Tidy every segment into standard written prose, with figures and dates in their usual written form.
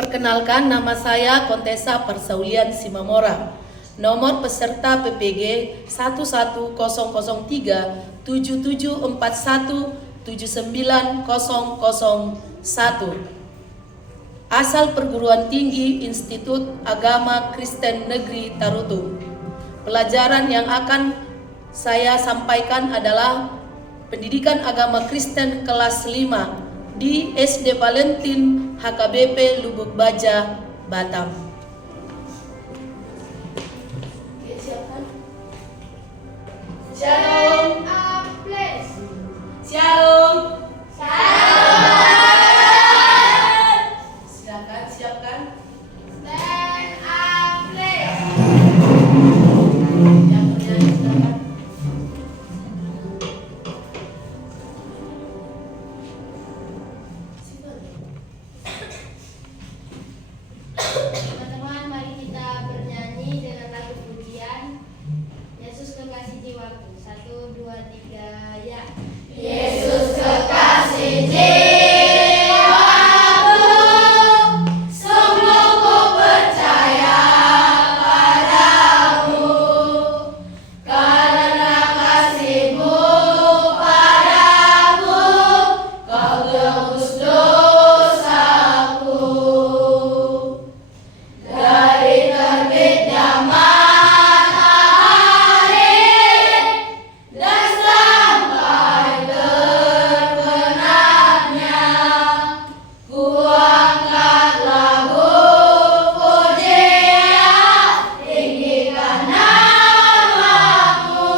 Perkenalkan, nama saya Kontesa Persaulian Simamora. Nomor peserta PPG 11003774179001. Asal perguruan tinggi Institut Agama Kristen Negeri Tarutung. Pelajaran yang akan saya sampaikan adalah Pendidikan Agama Kristen kelas 5 di SD Valentin HKBP Lubuk Baja, Batam. Shalom. Shalom. Silakan, siapkan. Stand up, please. Yang bernyanyi silakan. Teman-teman, mari kita bernyanyi dengan lagu pujian Yesus Kekasih Jiwaku. 1, 2, 3, ya. Yesus Kekasih Jiwaku, sungguh ku percaya padamu, karena kasih-Mu padaku, Kau tebus dosaku. Dari terbitnya matahari dan sampai terbenamnya, ku angkat lagu pujian, tinggikan nama-Mu.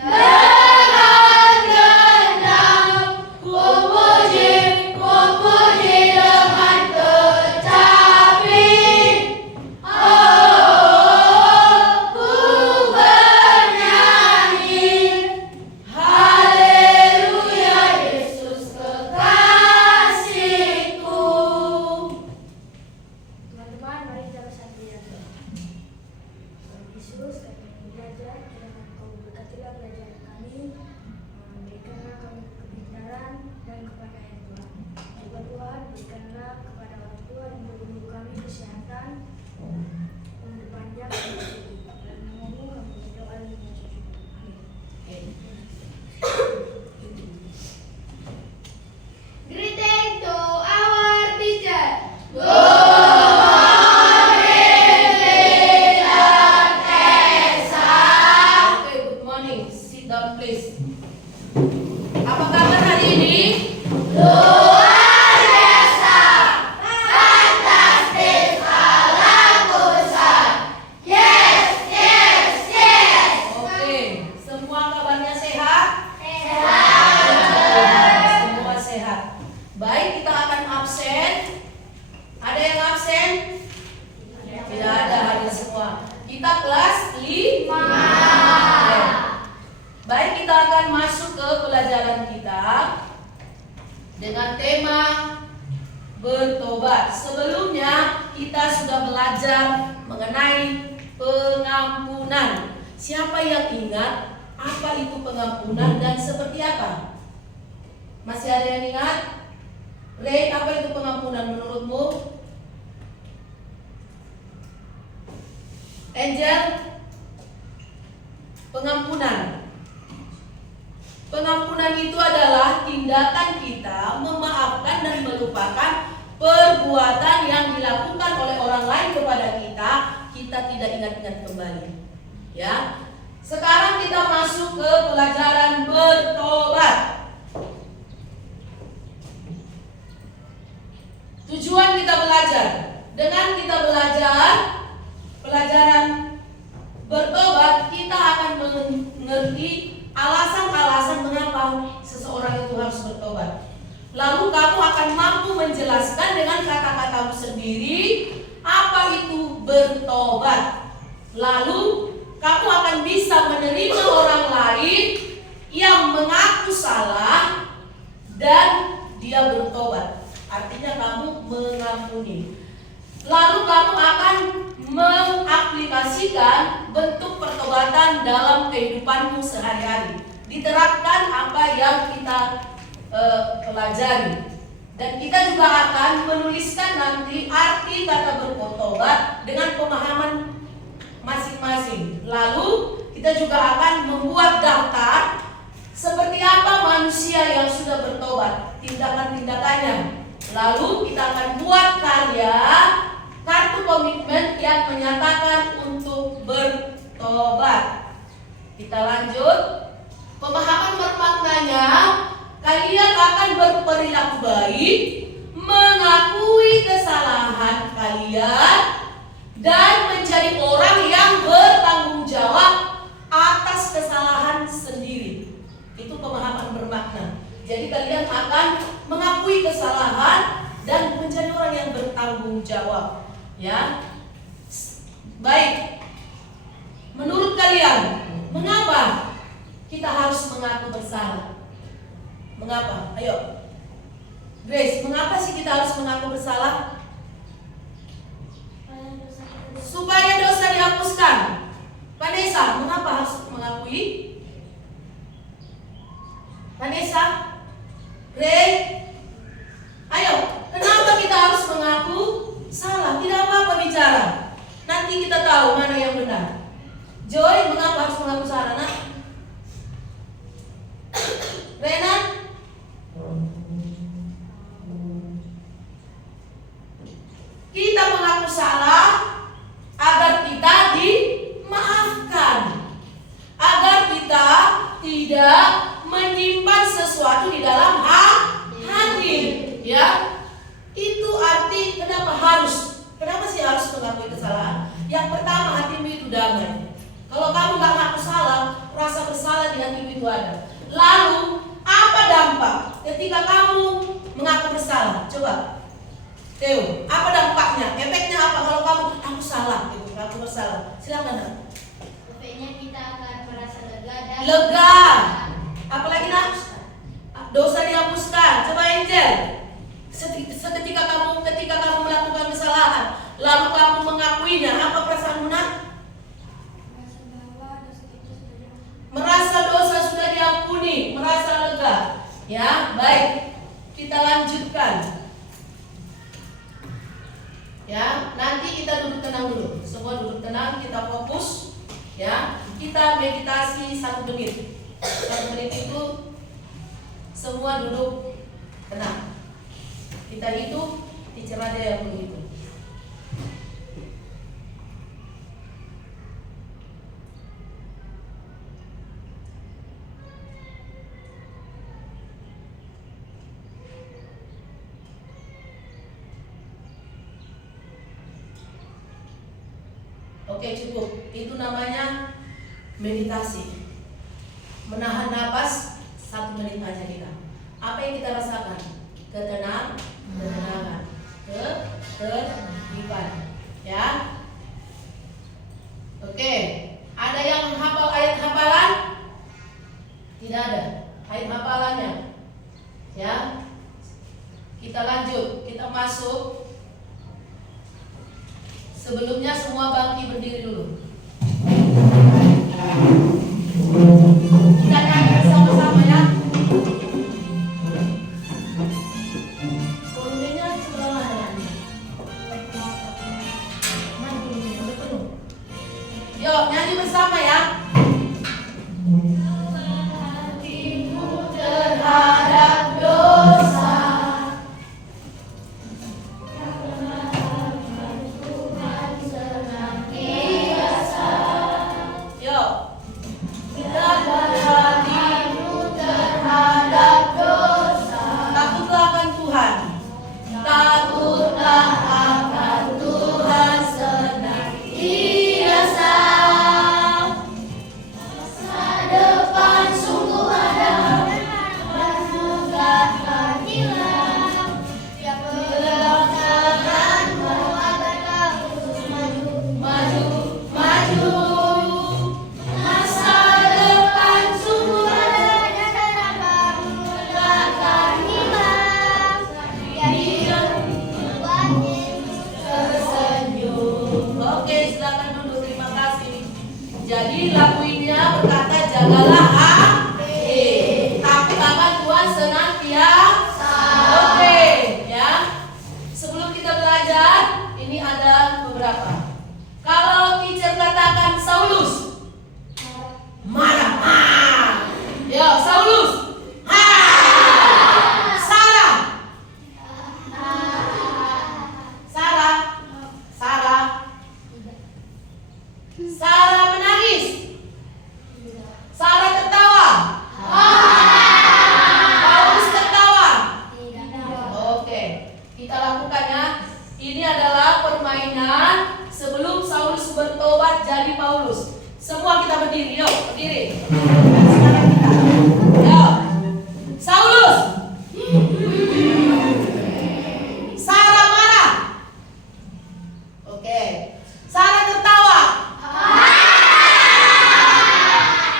Dengan genap ku puji dengan kecapi. Oh, ku bernyanyi, haleluya, Yesus kekasihku. Teman-teman, mari kita bersatu ya. Yesus, kami belajar, kiranya Kau berkatilah belajar kami, berikanlah kami kepintaran dan kepandaian Tuhan. Juga Tuhan, berikanlah kepada orang tua dan guru kami kesehatan, umur panjang dan rezeki. Dalam nama-Mu kami berdoa dan mengucap syukur. Amin. Greeting to our teacher. Oke, good morning. Sit down please. Apa kabar hari ini? Luar biasa, fantastis, bagusan. Yes, yes, yes. Oke, semua kabarnya sehat? Sehat. Semua sehat. Baik, kita akan absen. Ada yang absen? Tidak ada, ada semua. Kita kelas 5. Baik, kita akan masuk ke pelajaran kita dengan tema bertobat. Sebelumnya kita sudah belajar mengenai pengampunan. Siapa yang ingat apa itu pengampunan dan seperti apa? Masih ada yang ingat? Ray, apa itu pengampunan menurutmu? Angel? Pengampunan. Pengampunan itu adalah tindakan kita memaafkan dan melupakan perbuatan yang dilakukan oleh orang lain kepada kita, kita tidak ingat-ingat kembali. Ya. Sekarang kita masuk ke pelajaran bertobat. Tujuan kita belajar. Dengan kita belajar pelajaran bertobat, kita akan mengerti alasan-alasan mengapa seseorang itu harus bertobat. Lalu kamu akan mampu menjelaskan dengan kata-katamu sendiri apa itu bertobat. Lalu kamu akan bisa menerima orang lain yang mengaku salah dan dia bertobat. Artinya kamu mengampuni. Lalu kamu akan mengaplikasikan bentuk pertobatan dalam kehidupanmu sehari-hari. Diterapkan apa yang kita pelajari. Dan kita juga akan menuliskan nanti arti kata bertobat dengan pemahaman masing-masing. Lalu kita juga akan membuat daftar seperti apa manusia yang sudah bertobat, tindakan-tindakannya. Lalu kita akan buat karya kartu komitmen yang menyatakan untuk bertobat. Kita lanjut. Pemahaman bermaknanya, kalian akan berperilaku baik, mengakui kesalahan kalian, dan menjadi orang yang bertanggung jawab atas kesalahan sendiri. Itu pemahaman bermakna. Jadi kalian akan mengakui kesalahan dan menjadi orang yang bertanggung jawab. Ya, baik. Menurut kalian, mengapa kita harus mengaku bersalah? Mengapa? Ayo, Grace, mengapa sih kita harus mengaku bersalah? Supaya dosa dihapuskan. Vanessa, mengapa harus mengakui? Vanessa, Grace, ayo, kenapa kita harus mengaku salah? Tidak apa-apa bicara. Nanti kita tahu mana yang benar. Joy, mengapa harus mengaku salah, nak? Rena? Kita mengaku salah agar kita dimaafkan, agar kita tidak menyimpan sesuatu di dalam hati. Ya, itu arti kenapa sih harus mengakui kesalahan. Yang pertama, hatimu itu damai. Kalau kamu gak ngaku salah, rasa bersalah di hatimu itu ada. Lalu, apa dampak ketika kamu mengaku bersalah? Coba, Theo, apa dampaknya? Efeknya apa kalau kamu aku salah, gitu, aku bersalah? Silakan. Efeknya kita akan merasa lega dan Lega. Apalagi nak? Dosa dihapuskan. Coba Angel. Ketika kamu melakukan kesalahan, lalu kamu mengakuinya, apa perasaanmu, nak? Merasa dosa sudah diampuni, merasa lega. Ya, baik. Kita lanjutkan. Ya, nanti kita duduk tenang dulu. Semua duduk tenang, kita fokus. Ya, kita meditasi 1 menit. 1 menit itu semua duduk tenang. Kita hitung, teacher ada yang menghitung. Oke, cukup. Itu namanya meditasi. Menahan napas 1 menit aja kita. Apa yang kita rasakan? Ketenangan, ketertiban. Ya. Oke. Ada yang hafal ayat hafalan? Tidak ada. Ayat hafalannya. Ya. Kita lanjut. Kita masuk. Sebelumnya semua bangkit berdiri dulu. Kita nyanyi bersama-sama ya. Volumenya sebelah mana? Udah penuh. Yuk nyanyi bersama ya. Hatimu terhadap dosa. Jadi lagunya berkata jagalah hati, takut akan Tuhan senantiasa. Oke. kita lakukannya. Ini adalah permainan sebelum Saulus bertobat jadi Paulus. Semua kita berdiri, yuk berdiri. Sekarang kita, yuk. Saulus, Sarah marah. Oke, Sarah tertawa.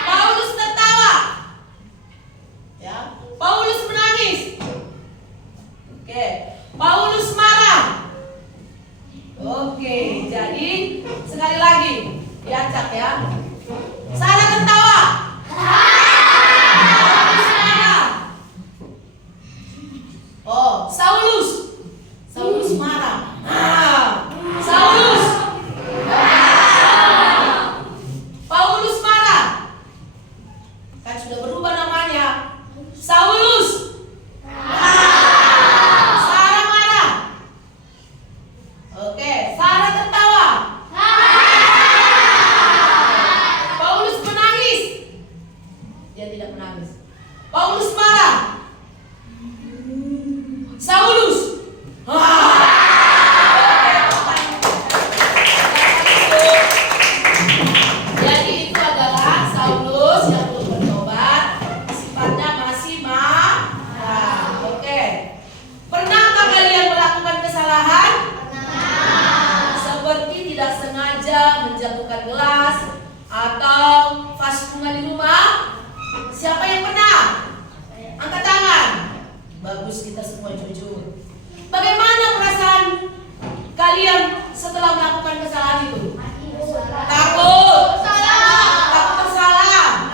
Paulus tertawa. Ya, Paulus menangis. Oke, Paulus marah. Oke, jadi sekali lagi diacak ya. Sarah tertawa. Paulus marah. Oh, Saulus marah. Saulus. Paulus marah. Kan sudah berubah namanya. Saulus. Sarah marah. Oke, Sarah tertawa. Paulus menangis. Dia tidak menangis. Paulus marah. Saulus. Jadi itu adalah Saulus yang belum bertobat, sifatnya masih marah. Oke. Pernahkah kalian melakukan kesalahan? Seperti tidak sengaja menjatuhkan gelas atau vas bunga di rumah? Siapa yang pernah? Angkat tangan. Bagus, kita semua jujur. Bagaimana perasaan kalian setelah melakukan kesalahan itu? Takut. Takut bersalah.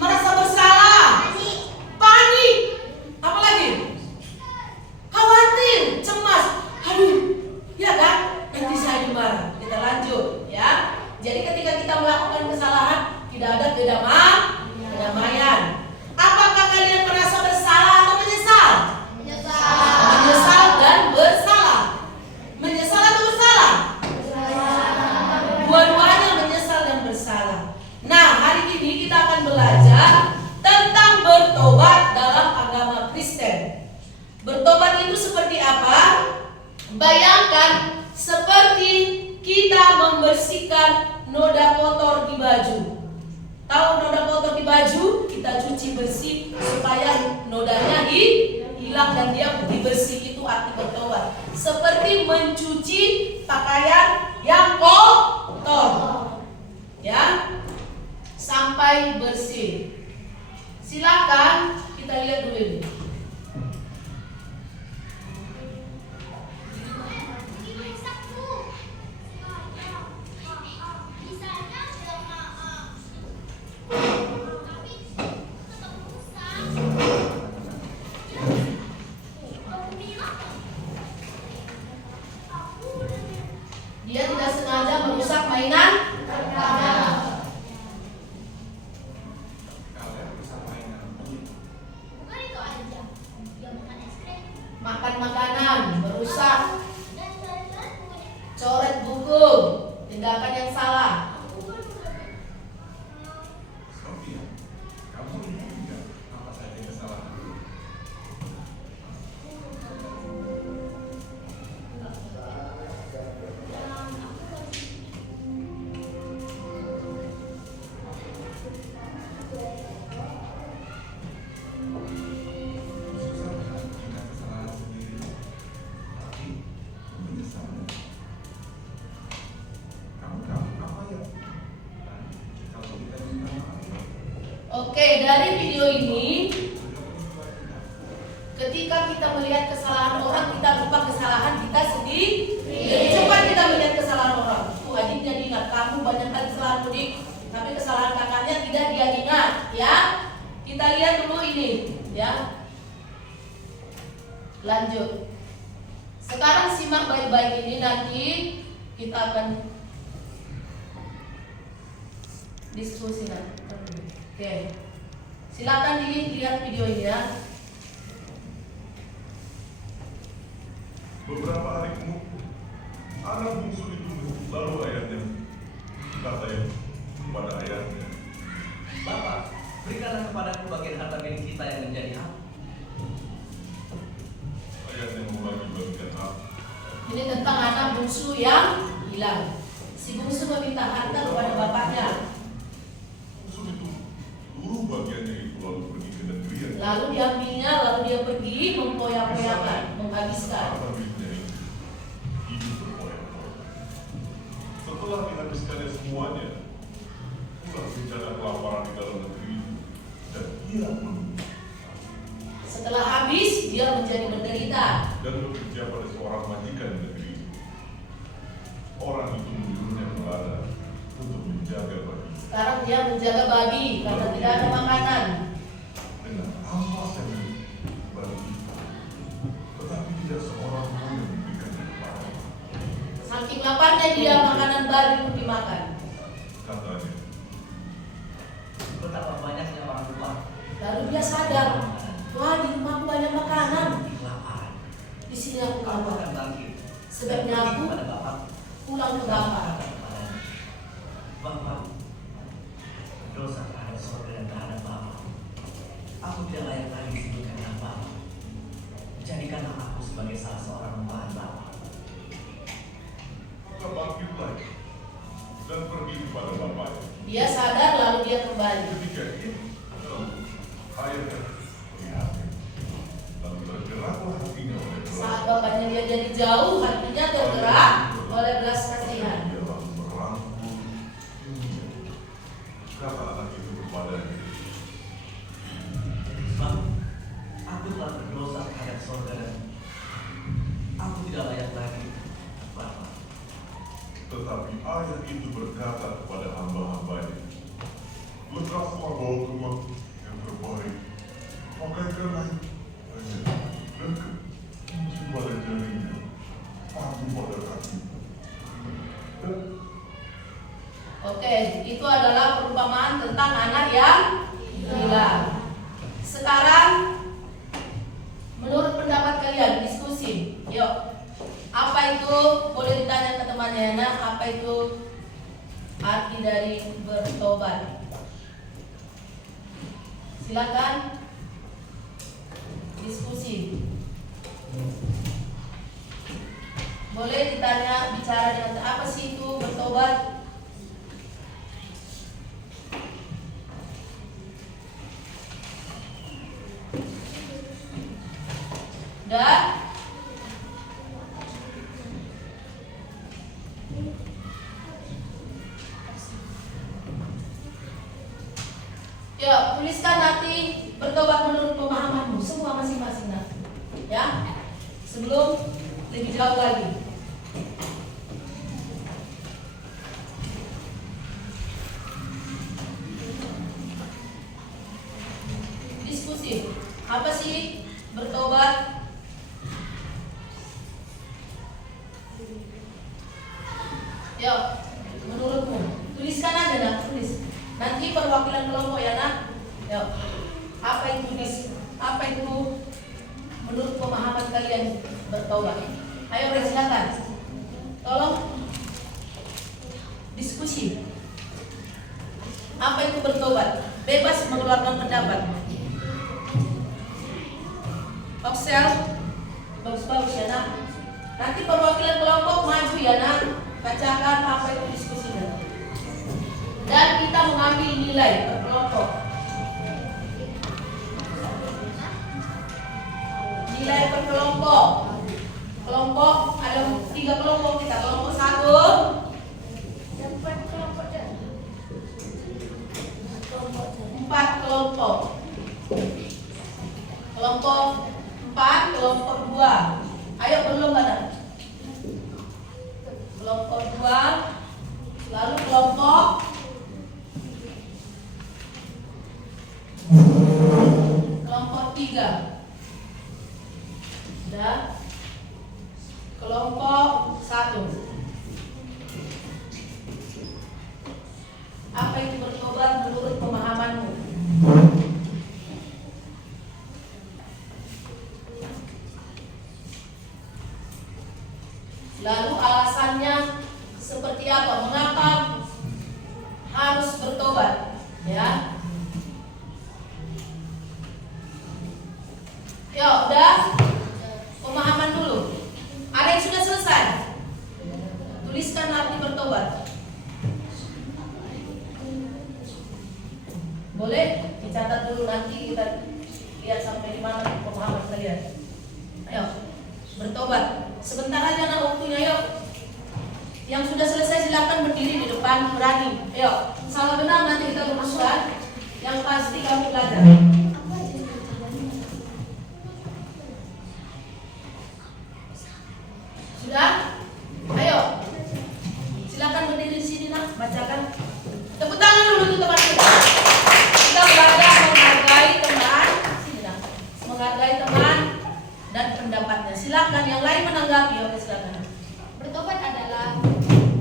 Merasa bersalah. Panik. Apa lagi? Khawatir, cemas. Aduh, ya kan? Nanti saya dimarah. Kita lanjut, ya. Jadi ketika kita melakukan kesalahan, tidak ada kedamaian. Apakah kalian merasa bersalah atau menyesal? Menyesal dan bersalah. Menyesal atau bersalah? Dua-duanya menyesal dan bersalah. Nah, hari ini kita akan belajar tentang bertobat dalam agama Kristen. Bertobat itu seperti apa? Bayangkan seperti kita membersihkan noda kotor di baju. Tahu noda kotor di baju? Kita cuci bersih supaya nodanya hilang dan dia putih bersih. Itu arti bertobat. Seperti mencuci pakaian yang kotor, ya, sampai bersih. Silakan kita lihat dulu ini. Dia tidak sengaja merusak mainan. Makan makanan, merusak. Coret buku, tindakan yang salah. Oke, dari video ini, ketika kita melihat kesalahan orang, kita lupa kesalahan kita sendiri. Jadi cepat kita melihat kesalahan orang. Adiknya diingat, kamu banyak kali kesalahan mudik, tapi kesalahan kakaknya tidak dia ingat, ya. Kita lihat dulu ini, ya. Lanjut. Sekarang simak baik-baik ini, nanti kita akan diskusi nanti. Oke, silakan dilihat video ini ya. Beberapa hari kemudian, anak bungsu itu lalu ayahnya katanya kepada ayahnya, Bapak, berikanlah kepadaku bagian harta milik kita yang menjadi hak. ayahnya membagi-bagi Ini tentang anak bungsu yang hilang. Si bungsu meminta harta kepada bapaknya. Bungsu itu seluruh bagiannya itu lalu pergi ke negeri yang Lalu diambilnya, lalu dia pergi mempoya-poyakan, menghabiskan. harta miliknya itu hidup berpoya-poya. Setelah dihabiskannya semuanya, pulang bencana kelaparan di dalam negeri itu, dan ia menunggu Setelah habis, dia menjadi menderita. dan bekerja pada seorang majikan di negeri itu. Orang itu menyuruhnya melada untuk menjaga babi Sekarang dia menjaga babi karena tidak ada makanan. dengan amat yang babi, tetapi tidak seorang pun yang memberikannya kepada. Saking laparnya dia, makanan babi pun dimakan. Katanya, Betapa banyaknya orang tua. Lalu dia sadar, wah di rumahku banyak makanan. Kelaparan. Di sini aku Kamu lapar. akan bangkit. Sebabnya aku kepada Bapak. pulang ke bapak. Bapak, dosa terhadap saudara dan terhadap Bapak. Aku tidak layak lagi disebutkan dengan Bapak. Jadikanlah aku sebagai salah seorang bahan Bapak. maka bangkit lagi dan pergi kepada bapaknya. Dia sadar lalu dia kembali. Ketika itu, ayahnya prihatin, lalu tergeraklah hatinya oleh belas. Saat bapaknya dia jadi jauh, hatinya tergerak oleh belas kasihan. Dia lalu merangkul ibunya. Kata anak itu kepadanya, Bang, aku telah berdosa terhadap saudara. Aku tidak layak lagi, Bapak. tetapi ayah itu berkata kepada hamba-hambanya, lekaslah bawa ke rumah yang terbaik, pakaikanlah hanya dan kunci pada jarinya, paku pada kaki. Dan Oke, itu adalah perumpamaan tentang anak yang hilang. Sekarang, menurut pendapat kalian, diskusi. Yuk, apa itu, boleh ditanya ke temannya, nah, apa itu arti dari bertobat? Silakan diskusi. Boleh ditanya, bicara dengan apa sih itu bertobat? Dan ya, tuliskan nanti bertobat menurut pemahamanmu semua masing-masing nanti. Ya, sebelum lebih jauh lagi. Diskusi. Apa sih bertobat? Yuk, menurutmu, tuliskan aja nak, tulis. Nanti perwakilan kelompok ya nak. Yuk, apa itu menurut pemahaman kalian bertobat? Ayo silakan. Tolong diskusi. Apa itu bertobat? Bebas mengeluarkan pendapat. Oksel, bagus-bagus ya nak. Nanti perwakilan kelompok maju ya nak. Bacakan apa itu diskusinya. Dan kita mengambil nilai per kelompok. Nilai per kelompok. Kelompok ada 3 kelompok kita. Kelompok 1 Dapat kelompok dan 4 kelompok. Kelompok 4, kelompok 2. Ayo belum mana? Kelompok 2, lalu kelompok 3. Dan kelompok 1. Apa itu bertobat menurut pemahamanmu? Lalu alasannya seperti apa? Mengapa harus bertobat? Ya. Ya, udah pemahaman dulu. Ada yang sudah selesai? bertobat? Boleh dicatat dulu, nanti kita lihat sampai di mana pemahaman kalian. Ayo, bertobat. Sebentar aja nak waktunya, yuk. Yang sudah selesai silakan berdiri di depan, berani. Ayo, salah benar nanti kita rumuskan. Yang pasti kamu belajar. Sudah? Ayo. Silakan berdiri di sini nak, bacakan. Tepuk tangan dulu untuk teman kita. Kita belajar menghargai teman. Sini nak. Menghargai teman dan pendapatnya. Silakan yang lain menanggapi. Oke, silakan. Bertobat adalah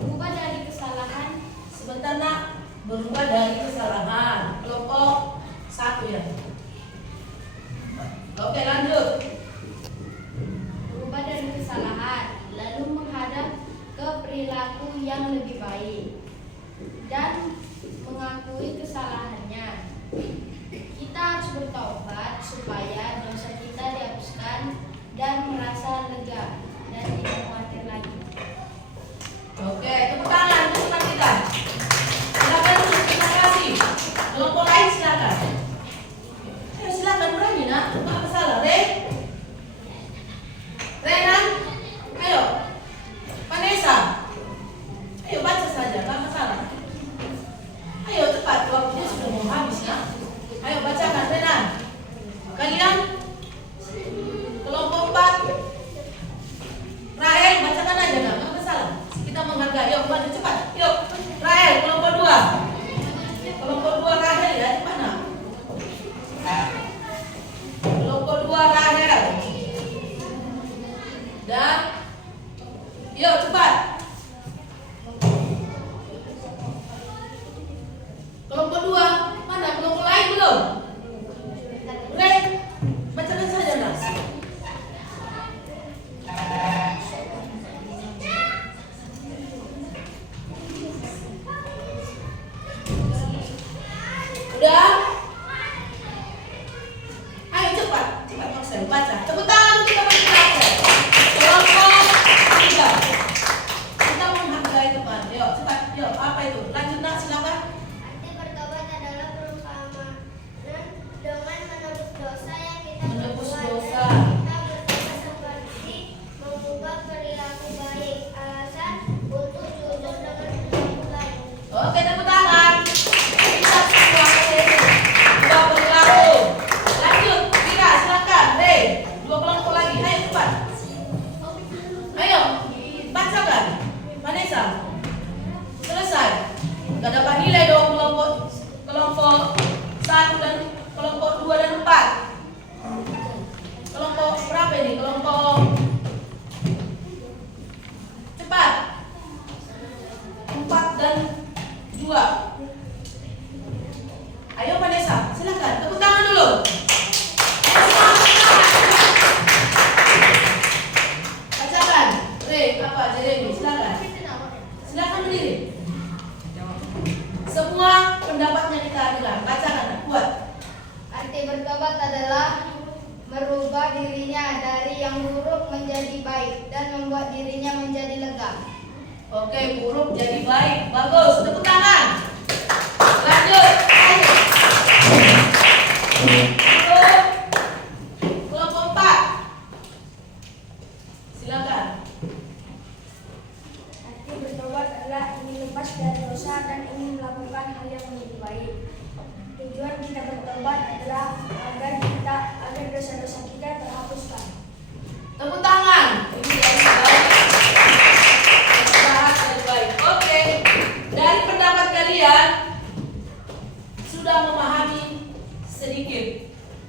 berubah dari kesalahan. Sebentar nak, berubah dari kesalahan. Kelompok 1 ya. Oke, lanjut. Berubah dari kesalahan, lalu menghadap ke perilaku yang lebih baik dan mengakui kesalahannya. Kita harus bertobat supaya dosa kita dihapuskan dan merasa lega dan tidak khawatir lagi. Oke, tepuk tangan untuk teman kita. Silakan dulu, terima kasih. Kelompok lain silakan. Ayo silakan berani nak, nggak masalah. Renan, ayo. Vanessa, ayo baca saja, nggak masalah. Ayo cepat, waktunya sudah mau habis ya. Ayo bacakan Renan. Kalian kelompok 4. Rahel, bacakan aja nggak masalah. Kita menghargai, yuk baca cepat. Yuk, Rahel, kelompok 2. Kelompok 2 Rahel ya, di mana? Kelompok 2 Rahel. Dan yuk cepat. Kelompok 2, mana kelompok lain belum? Ren, bacakan saja Nas. Udah? Ayo cepat, cepat Marcel, baca. Tepuk tangan untuk teman kita. Kelompok 3. Kita menghargai teman. Yuk, cepat. Yuk, apa itu? Lanjut Nak, silakan. Arti bertobat adalah perumpamaan dengan menebus dosa yang kita Menebus perbuat. dosa. Kita bertobat seperti mengubah perilaku baik, alasan untuk jujur dengan perilaku baik. Oke, tepuk tangan. Kita semua ubah perilaku. Lanjut, Mira, silakan. Rey, 2 kelompok lagi. Ayo cepat. Ayo, bacakan. Vanessa, selesai. Gak dapat nilai dong kelompok 1 dan kelompok 2 dan 4. Kelompok berapa ini? Kelompok cepat. 4 dan 2. Ayo Vanessa, silakan. Tepuk tangan dulu. Bacakan. Rey, apa? Jeremy, silakan. Silakan berdiri. Semua pendapatnya kita dengar. Bacakan, kuat. Arti bertobat adalah merubah dirinya dari yang buruk menjadi baik dan membuat dirinya menjadi lega. Oke, buruk jadi baik. Bagus. Tepuk tangan. Lanjut. Ayo. Kelompok 4. Silakan. Arti bertobat adalah ingin lepas dari dosa dan ingin melakukan hal yang lebih baik. Tujuan kita bertobat adalah agar dosa-dosa kita terhapuskan. Tepuk tangan. Ini yang baik. Bahas yang baik. Oke. Dari pendapat kalian sudah memahami sedikit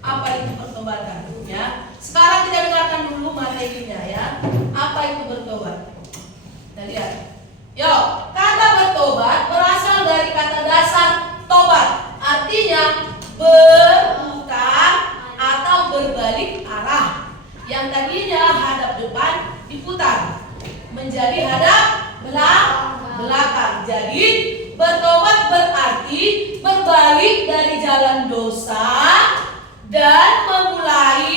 apa itu pertobatan, ya. Sekarang kita dengarkan dulu materinya, ya. Apa itu bertobat? Kita lihat. Yuk, kata bertobat berasal dari kata dasar tobat. Artinya berputar atau berbalik arah. Yang tadinya hadap depan diputar menjadi hadap belakang. Jadi bertobat berarti berbalik dari jalan dosa dan memulai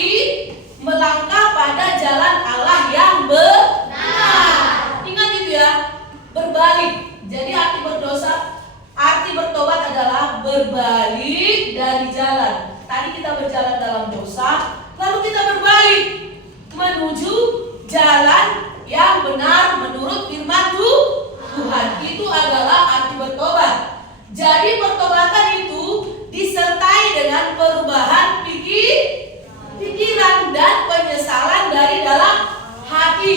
melangkah pada jalan Allah yang benar. Ingat itu ya, berbalik. Jadi pertobatan itu disertai dengan perubahan pikiran dan penyesalan dari dalam hati,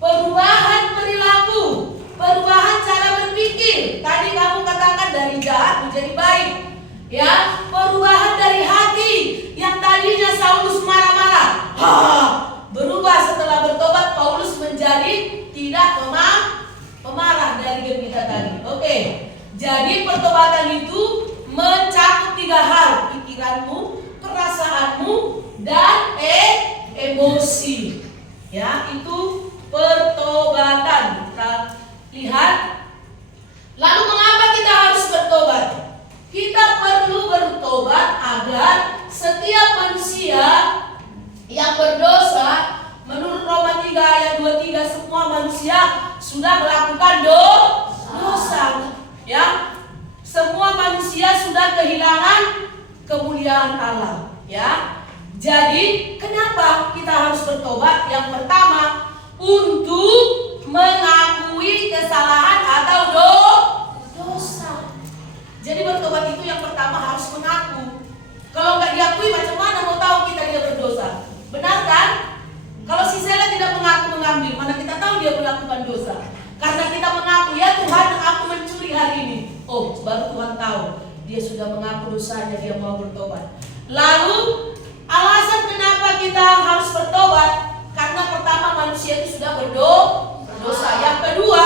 perubahan perilaku, perubahan cara berpikir. Tadi kamu katakan dari jahat menjadi baik, ya, perubahan dari hati yang tadinya Saulus marah-marah, berubah setelah bertobat Paulus menjadi tidak pemarah dari gembira tadi. Oke. Jadi pertobatan itu mencakup 3 hal: pikiranmu, perasaanmu, dan emosi. Ya, itu pertobatan. Kita lihat. Lalu mengapa kita harus bertobat? Kita perlu bertobat agar setiap manusia yang berdosa, menurut Roma 3 ayat 23, semua manusia sudah melakukan dosa. Ya, semua manusia sudah kehilangan kemuliaan Allah. Ya, jadi kenapa kita harus bertobat? Yang pertama, untuk mengakui kesalahan atau dosa. Jadi bertobat itu yang pertama harus mengaku. Kalau nggak diakui, macam mana mau tahu kita dia berdosa? Benar kan? Kalau si Sela tidak mengaku mana kita tahu dia melakukan dosa? Karena kita mengaku, ya Tuhan, aku mencuri hari ini. Oh, baru Tuhan tahu dia sudah mengaku dosanya, dia mau bertobat. Lalu alasan kenapa kita harus bertobat? Karena pertama, manusia itu sudah berdosa. Yang kedua,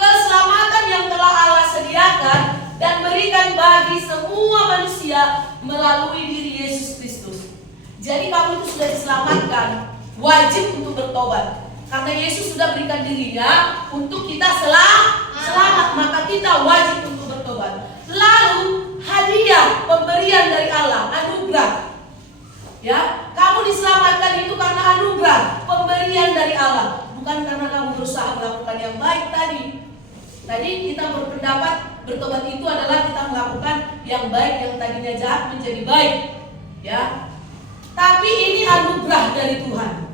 keselamatan yang telah Allah sediakan dan berikan bagi semua manusia melalui diri Yesus Kristus. Jadi kamu itu sudah diselamatkan, wajib untuk bertobat. Karena Yesus sudah berikan dirinya untuk kita selamat, maka kita wajib untuk bertobat. Lalu hadiah pemberian dari Allah, anugerah. Ya, kamu diselamatkan itu karena anugerah, pemberian dari Allah, bukan karena kamu berusaha melakukan yang baik tadi. Tadi kita berpendapat bertobat itu adalah kita melakukan yang baik yang tadinya jahat menjadi baik. Ya. Tapi ini anugerah dari Tuhan.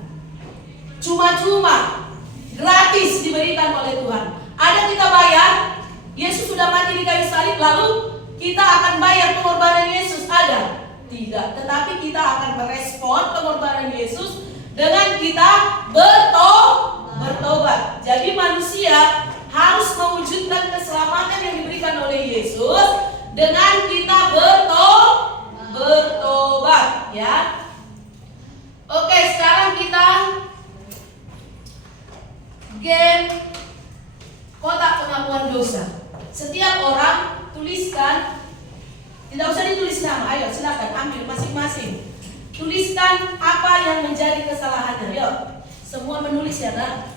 Cuma-cuma, gratis diberikan oleh Tuhan. Ada kita bayar, Yesus sudah mati di kayu salib, lalu kita akan bayar pengorbanan Yesus? Ada? Tidak. Tetapi kita akan merespon pengorbanan Yesus dengan kita bertobat. Jadi manusia harus mewujudkan keselamatan yang diberikan oleh Yesus dengan kita bertobat. Ya. Oke, sekarang kita game kotak pengakuan dosa. Setiap orang tuliskan, tidak usah ditulis nama, ayo silakan ambil masing-masing. Tuliskan apa yang menjadi kesalahannya. Yuk, semua menulis ya, nak.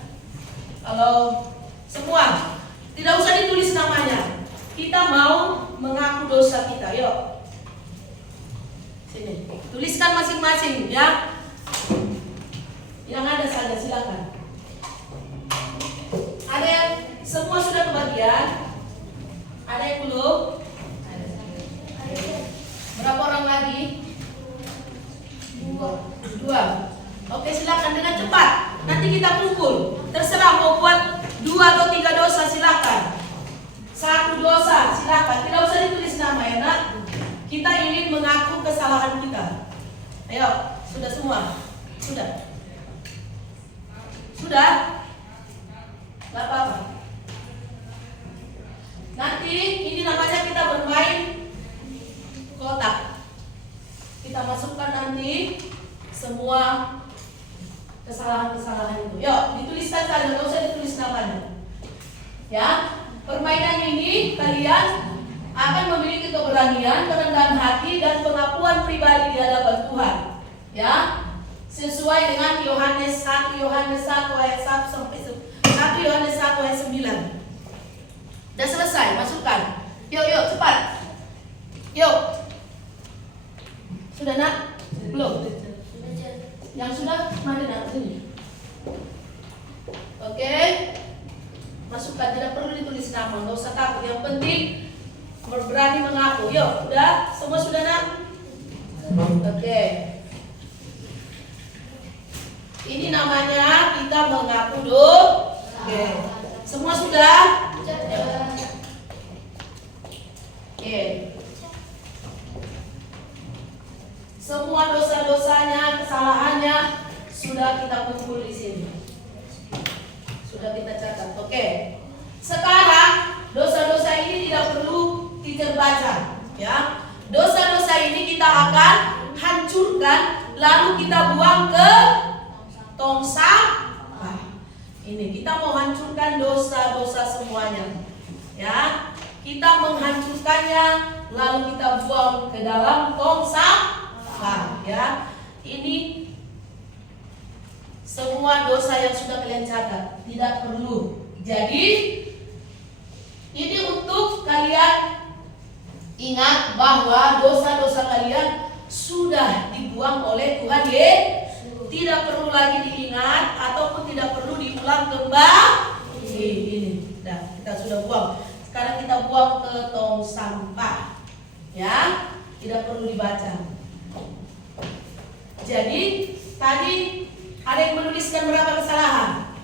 Kalau semua, tidak usah ditulis namanya. Kita mau mengaku dosa kita. Yuk, sini, tuliskan masing-masing ya. Yang ada saja silakan. Ada yang semua sudah kebagian? Ada yang belum? Berapa orang lagi? 2. Oke, silakan dengan cepat. Nanti kita pukul. Terserah mau buat 2 atau 3 dosa silakan. 1 dosa silakan. Tidak usah ditulis nama ya, nak. Kita ingin mengaku kesalahan kita. Ayo, sudah semua? Sudah? Sudah? Gak apa-apa. Nanti ini namanya kita bermain kotak. Kita masukkan nanti semua kesalahan-kesalahan itu. Yuk, dituliskan saja, nggak usah ditulis namanya. Ya, permainan ini kalian akan memiliki keberanian, kerendahan hati, dan pengakuan pribadi di hadapan Tuhan. Ya, sesuai dengan Yohanes 1 ayat 1 sampai 1 Yohanes 1 ayat 9. Udah selesai, masukkan. Yuk, cepat. Yuk. Sudah, nak? Belum? Yang sudah, mari nak sini. Oke. Masukkan, tidak perlu ditulis nama, nggak usah takut. Yang penting berani mengaku. Yuk, udah? Semua sudah, nak? Oke. Ini namanya kita mengaku dosa. Oke. Semua sudah? sudah kita catat. Oke. Sekarang dosa-dosa ini tidak perlu teacher baca, ya. Dosa-dosa ini kita akan hancurkan, lalu kita buang ke tong sampah. Ini kita mau hancurkan dosa-dosa semuanya, ya. Kita menghancurkannya, lalu kita buang ke dalam tong sampah, ya. Ini semua dosa yang sudah kalian catat, tidak perlu. Jadi ini untuk kalian ingat bahwa dosa-dosa kalian sudah dibuang oleh Tuhan Yesus. Tidak perlu lagi diingat ataupun tidak perlu diulang kembali. Ini, nah, kita sudah buang. Sekarang kita buang ke tong sampah, ya. Tidak perlu dibaca. Jadi tadi ada yang menuliskan berapa kesalahan?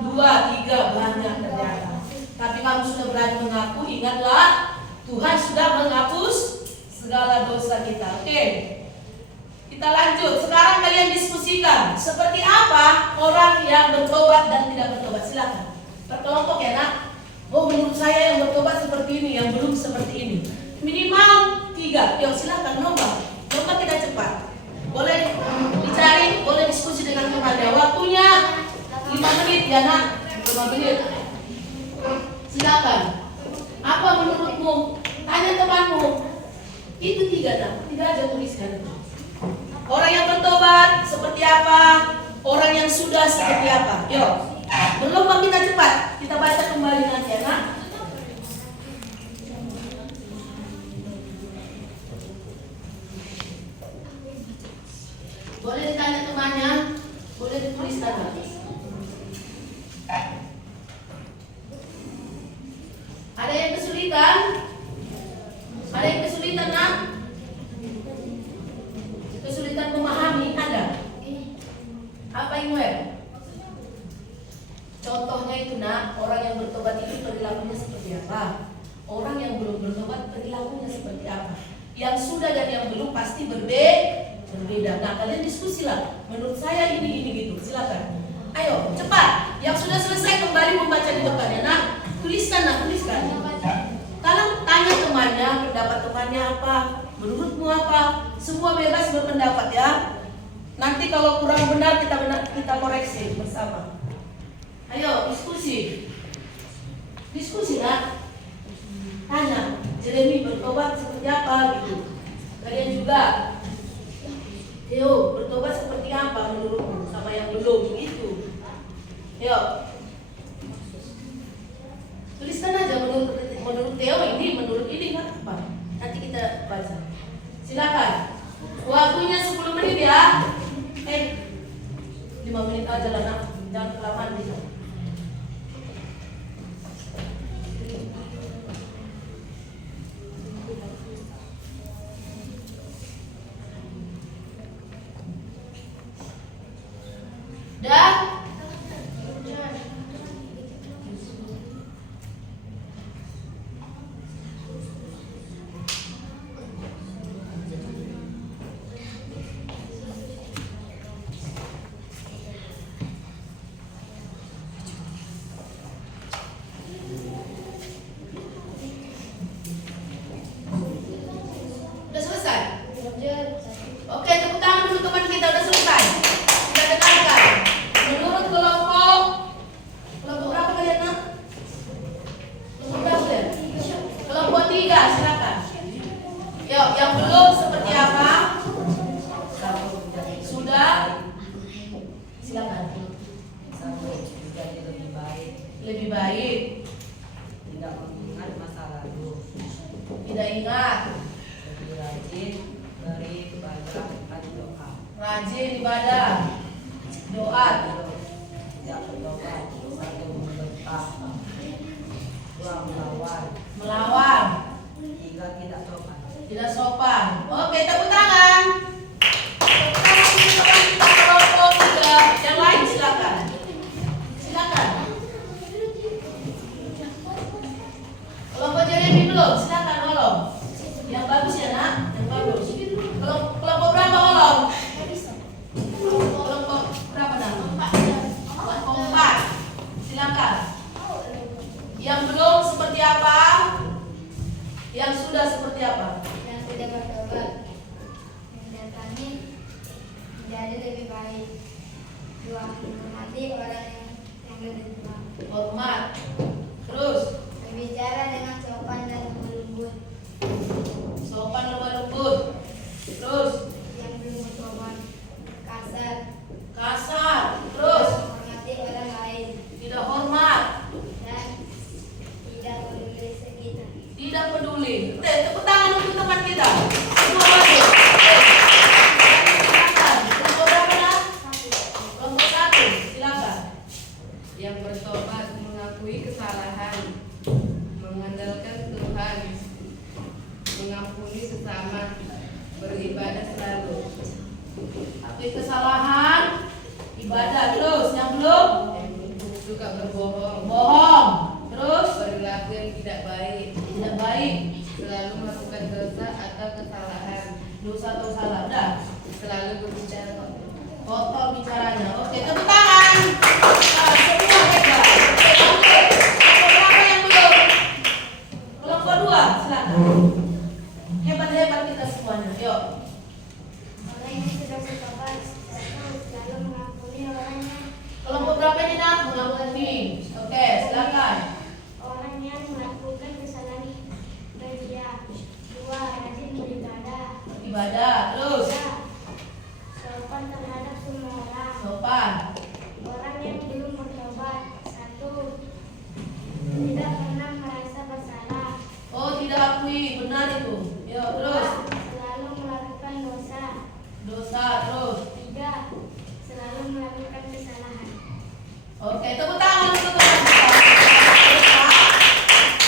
2, 3, banyak ternyata. Tapi kamu sudah berani mengaku, ingatlah Tuhan sudah menghapus segala dosa kita. Oke, kita lanjut. Sekarang kalian diskusikan seperti apa orang yang bertobat dan tidak bertobat. Silakan berkelompok ya nak. Oh, menurut saya yang bertobat seperti ini, yang belum seperti ini. Minimal 3. Yuk silakan lomba kita cepat. Boleh dicari, boleh diskusi dengan temannya. Waktunya 5 menit ya nak, 5 menit. Silakan. Apa menurutmu? Tanya temanmu. Itu 3 nak, 3 aja tuliskan. Orang yang bertobat seperti apa? Orang yang sudah seperti apa? Yuk, berlomba kita cepat. Kita baca kembali nanti ya nak. Boleh ditanya temannya, boleh dituliskan nak. Ada yang kesulitan? Ada yang kesulitan nak? Kesulitan memahami ada? Apa yang contohnya itu nak, orang yang bertobat itu perilakunya seperti apa? Orang yang belum bertobat perilakunya seperti apa? Yang sudah dan yang belum pasti berbeda. Nah kalian diskusilah. Menurut saya ini gitu. Silakan. Ayo cepat. Yang sudah selesai kembali membaca di depannya. Nah tuliskan nak, tuliskan. Kalau tanya temannya, pendapat temannya apa? Menurutmu apa? Semua bebas berpendapat ya. Nanti kalau kurang benar kita koreksi bersama. Ayo diskusi. Diskusi nak. Tanya, Jeremy bertobat seperti apa gitu. Kalian juga. Theo bertobat seperti apa menurutmu sama yang belum gitu. Yuk. Tuliskan aja menurut Theo ini, menurut ini apa? Nanti kita baca. Silakan. Waktunya 10 menit ya. 5 menit aja lah nak. Jangan kelamaan gitu. Dan udah selesai. Oke, tepuk tangan dulu teman kita, udah selesai. Kita dengarkan. Menurut kelompok berapa kalian nak? Kelompok berapa ya? Kelompok 3, silakan. Yuk, yang belum seperti apa? Sudah? Silakan. Jadi Lebih baik. tidak mengingat masa lalu, Tidak ingat. lebih rajin beribadah dan doa, Rajin ibadah. Doa. tidak bertobat sambil membentang, 2 Melawan. 3 tidak sopan. Tidak sopan. Oke, tepuk tangan. Tepuk tangan untuk teman kita kelompok 3. Yang lain silakan. Silakan. Kelompok Jeremy belum? Silakan Olong. Yang bagus ya nak, yang bagus. Kelompok berapa Olong? Kelompok berapa nak? menghormati orang yang lebih tua. Hormat. Terus Berbicara dengan sopan dan lemah lembut. sopan lemah lembut. Terus Yang belum bertobat. Kasar. kasar. Terus Menghormati orang lain. tidak hormat. Dan tidak peduli sekitar. Tidak peduli. Oke, tepuk tangan untuk teman kita. Semua maju. Silakan. Kelompok berapa nak? Kelompok 1. Silakan. Yang bertobat mengakui kesalahan, mengandalkan Tuhan, mengampuni sesama, beribadah selalu, Akui kesalahan, ibadah. Terus yang belum suka berbohong, bohong. Terus berlaku yang tidak baik, tidak baik. selalu melakukan dosa atau kesalahan, Dosa atau salah. Udah. selalu berbicara Kotor bicaranya. Oke, tepuk tangan. Nah, semua hebat. Oke, lanjut. Kelompok berapa yang belum? Kelompok 2, silakan. Hebat-hebat kita semuanya. Yuk. Orang yang sudah bertobat selalu mengampuni orangnya. Kelompok berapa ini nak? Mengampuni. Oke, silakan. Orang yang melakukan kesalahan berdia. 2. Rajin beribadah. Ibadah. Terus 3. Sopan terhadap semua orang. sopan. Orang yang belum bertobat. 1. Tidak pernah merasa bersalah. Oh, tidak akui. Benar itu. Yuk, terus 2. Selalu melakukan dosa. dosa. Terus 3. Selalu melakukan kesalahan. oke, tepuk tangan untuk teman kita.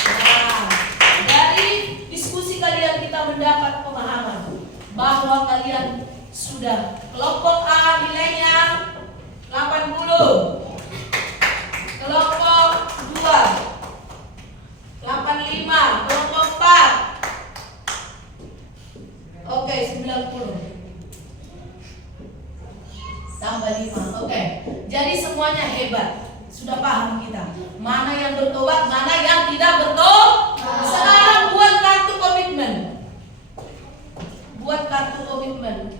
Nah, dari diskusi kalian kita mendapat pemahaman bahwa kalian sudah kelompok A nilainya 80, kelompok 2 85, kelompok 4 oke 90 tambah 5. Oke, jadi semuanya hebat. Sudah paham kita mana yang bertobat, mana yang tidak bertobat. Sekarang buat kartu komitmen. Buat kartu komitmen.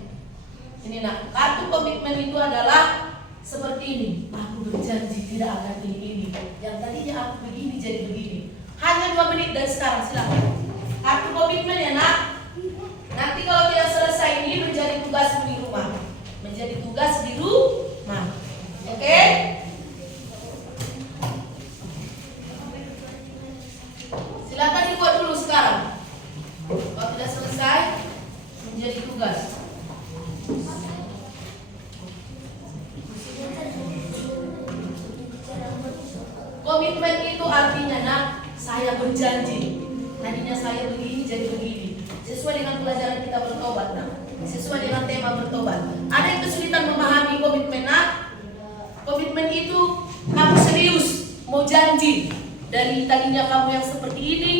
Ini nak, kartu komitmen itu adalah seperti ini. Aku berjanji tidak akan ini. Yang tadinya aku begini jadi begini. Hanya 2 menit dari sekarang, silakan. Kartu komitmen ya nak. Nanti kalau tidak selesai ini menjadi tugas di rumah. Menjadi tugas di rumah. Oke? Silakan dibuat dulu sekarang. Kalau tidak selesai menjadi tugas. Komitmen itu artinya nak, saya berjanji. Tadinya saya begini jadi begini. Sesuai dengan pelajaran kita bertobat nak. Sesuai dengan tema bertobat. Ada yang kesulitan memahami komitmen nak? Komitmen itu kamu serius mau janji. Dari tadinya kamu yang seperti ini.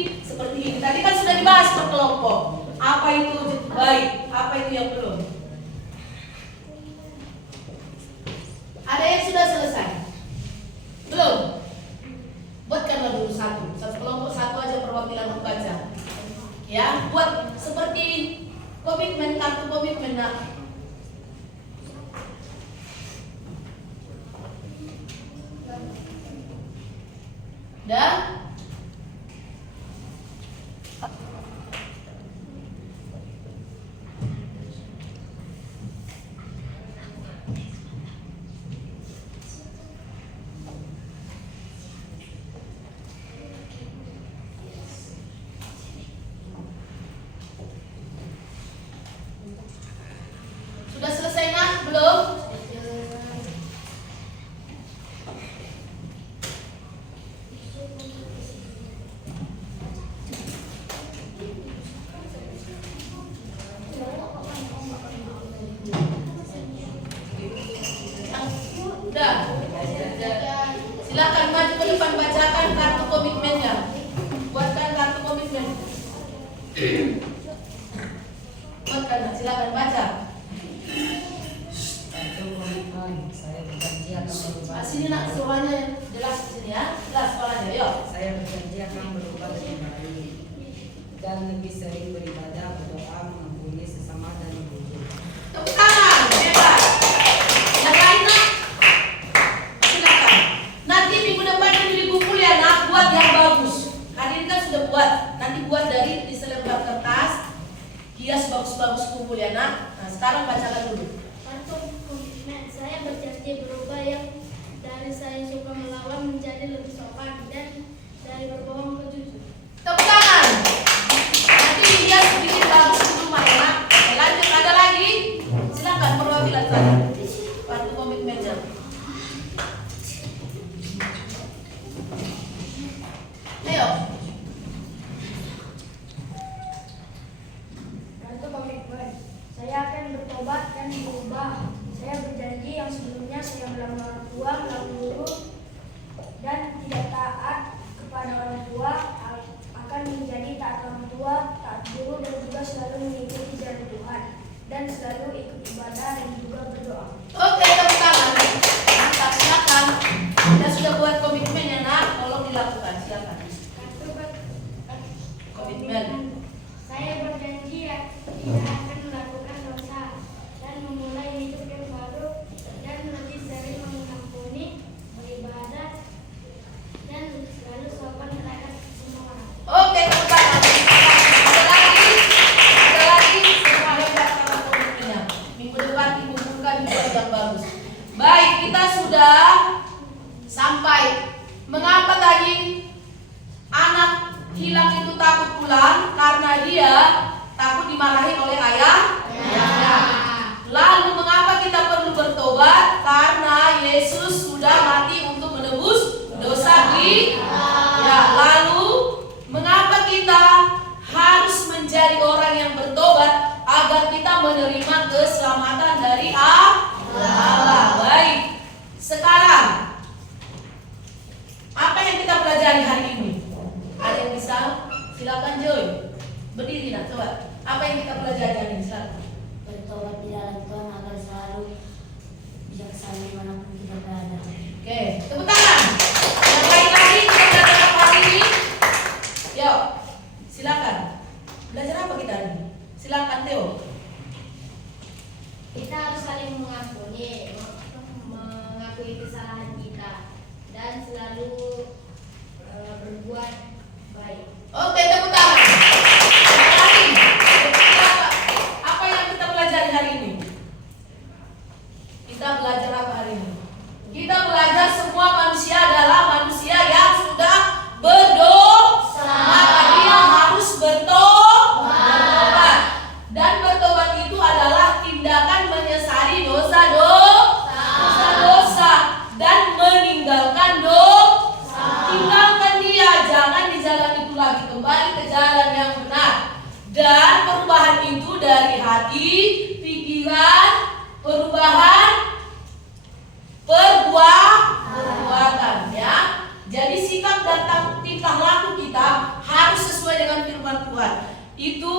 Tadi kan sudah dibahas per kelompok. Apa itu baik, apa itu yang belum. Ada yang sudah selesai? Belum? Buatkanlah dulu satu kelompok, satu aja perwakilan membaca. Ya, buat seperti komitmen, kartu komitmen nak. Dan sudah selesai nak? Belum? Udah. Silakan maju ke depan, bacakan kartu komitmennya. Buatkan kartu komitmen. Buatkan, silakan baca. Kartu komitmen, saya berjanji akan berubah. Sini nak, suaranya jelas di sini ya. Jelas suaranya, yuk. Saya berjanji akan berubah lebih baik dan lebih sering beribadah, berdoa, mengampuni sesama dan menjujur. Tepuk tangan, hebat. Yang lain nak? bagus kumpul ya nak. Nah sekarang bacakan dulu. Kartu komitmen, saya berjanji berubah yang dari saya suka melawan menjadi lebih sopan dan dari berbohong ke jujur. Tepuk tangan. Nanti dia sedikit bagus di rumah ya nak. Lanjut, ada lagi? Silakan perwakilan saya. Kartu komitmennya. Ayo. Kartu komitmen, saya akan bertobat dan berubah. Saya berjanji yang sebelumnya saya melawan orang tua, melawan guru, dan tidak taat kepada orang tua akan menjadi taat orang tua, taat guru, dan juga selalu mengikuti jalan Tuhan dan selalu ikut ibadah dan juga berdoa. Oke, tepuk tangan. Mantap, silakan. Kita sudah buat komitmen ya nak, tolong dilakukan, silakan. Kartu Komitmen. Saya berjanji ya, tidak akan melakukan dosa dan memulai hidup yang baru dan lebih sering mengampuni, beribadah, dan selalu sopan terhadap semua orang. Oke, tepuk tangan. Ada lagi? Ada lagi? Semua hebat karena komitmennya. Minggu depan dikumpulkan juga yang bagus. Baik, kita sudah sampai. Mengapa tadi anak hilang itu takut pulang? Karena dia takut dimarahi oleh ayahnya. Lalu mengapa kita perlu bertobat? Karena Yesus sudah mati untuk menebus dosa kita. Lalu mengapa kita harus menjadi orang yang bertobat? Agar kita menerima keselamatan dari Allah. Baik. Sekarang apa yang kita pelajari hari ini? Ada yang bisa? Silakan Joy. Berdiri nak, coba. Apa yang kita pelajari hari ini? Silakan. Bertobat di dalam Tuhan agar selalu bijaksana dimanapun kita berada. Oke, tepuk tangan. Yang lain lagi kita belajar apa hari ini? Yuk, silakan. Belajar apa kita hari ini? Silakan Theo. Kita harus saling mengampuni, mengakui kesalahan kita, dan selalu berbuat baik. Oke, tepuk tangan. Yang lain. Apa yang kita pelajari hari ini? Kita belajar apa hari ini? Kita belajar semua manusia adalah manusia yang sudah berdosa. Maka dia harus bertobat. Dan bertobat itu adalah tindakan menyesali dosa-dosa dan meninggalkan dosa. Tinggalkan dia, jangan di jalan itu lagi, kembali ke jalan yang benar. Dan perubahan itu dari hati, pikiran, perubahan perbuatan ya. Jadi sikap dan tingkah laku kita harus sesuai dengan firman Tuhan. Itu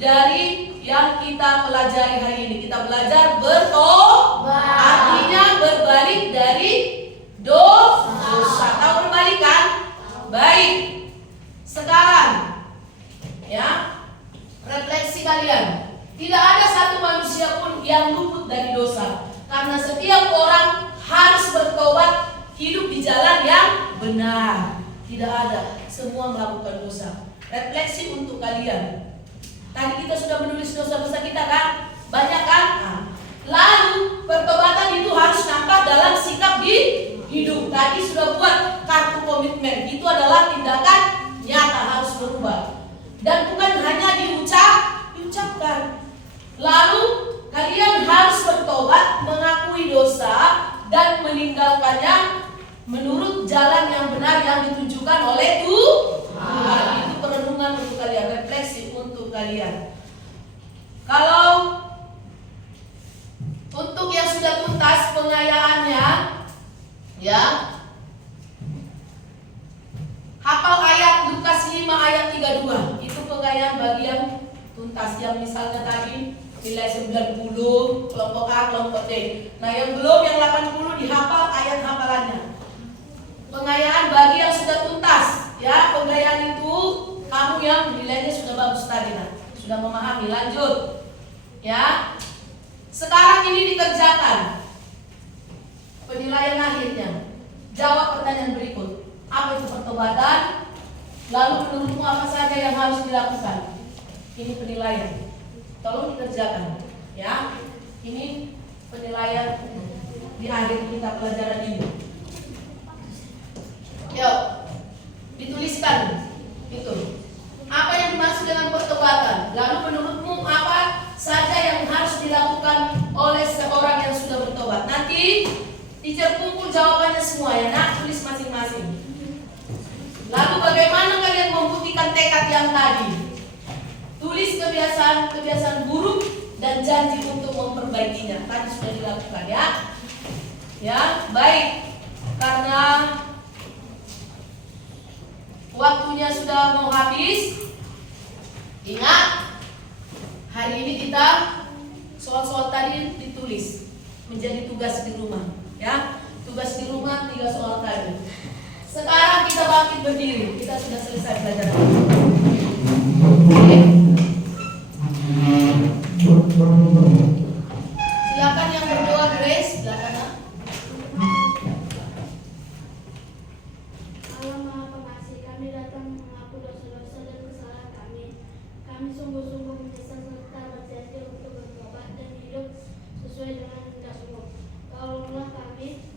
dari yang kita pelajari hari ini. Kita belajar bertobat, artinya berbalik dari dosa. Tahu berbalik kan? Baik. Sekarang ya, refleksi kalian. Tidak ada satu manusia pun yang luput dari dosa. Karena setiap orang harus bertobat, hidup di jalan yang benar. Tidak ada, semua melakukan dosa. Refleksi untuk kalian. Tadi kita sudah menulis dosa-dosa kita kan? Banyak kan? Nah, lalu pertobatan itu harus nampak dalam sikap di hidup. Tadi sudah buat kartu komitmen. Itu adalah tindakan nyata, harus berubah. Dan bukan hanya diucapkan. Lalu kalian harus bertobat, mengakui dosa, dan meninggalkannya menurut jalan yang benar yang ditunjukkan oleh Tuhan. Itu perenungan untuk kalian, refleksi untuk kalian. Kalau untuk yang sudah tuntas pengayaannya, ya, hafal ayat Lukas 5 ayat 32. Itu pengayaan bagi yang tuntas, yang misalnya tadi nilai 90, kelompok A, kelompok D. Nah yang belum, yang 80 dihafal ayat hafalannya. Pengayaan bagi yang sudah tuntas, ya. Pengayaan itu kamu yang nilainya sudah bagus tadi, nah, sudah memahami. Lanjut, ya. Sekarang ini dikerjakan penilaian akhirnya. Jawab pertanyaan berikut. Apa itu pertobatan? Lalu menurutmu apa saja yang harus dilakukan? Ini penilaian. Tolong dikerjakan, ya. Ini penilaian di akhir kita pelajaran ini. Yuk, dituliskan itu. Apa yang dimaksud dengan pertobatan? Lalu menurutmu apa saja yang harus dilakukan oleh seorang yang sudah bertobat? Nanti teacher kumpul jawabannya semua ya nak, tulis masing-masing. Lalu bagaimana kalian membuktikan tekad yang tadi? Tulis kebiasaan buruk dan janji untuk memperbaikinya. Tadi sudah dilakukan ya. Ya, baik. Karena waktunya sudah mau habis. Ingat, hari ini kita soal-soal tadi ditulis menjadi tugas di rumah, ya. Tugas di rumah 3 soal tadi. Sekarang kita bangkit berdiri. Kita sudah selesai belajar. Oke. Silakan yang berdoa, Grace. Silakan. Allah Maha Pengasih, kami datang mengaku dosa-dosa dan kesalahan kami. Kami sungguh-sungguh menyesal serta berjanji untuk bertobat dan hidup sesuai dengan kehendak-Mu. Tolonglah kami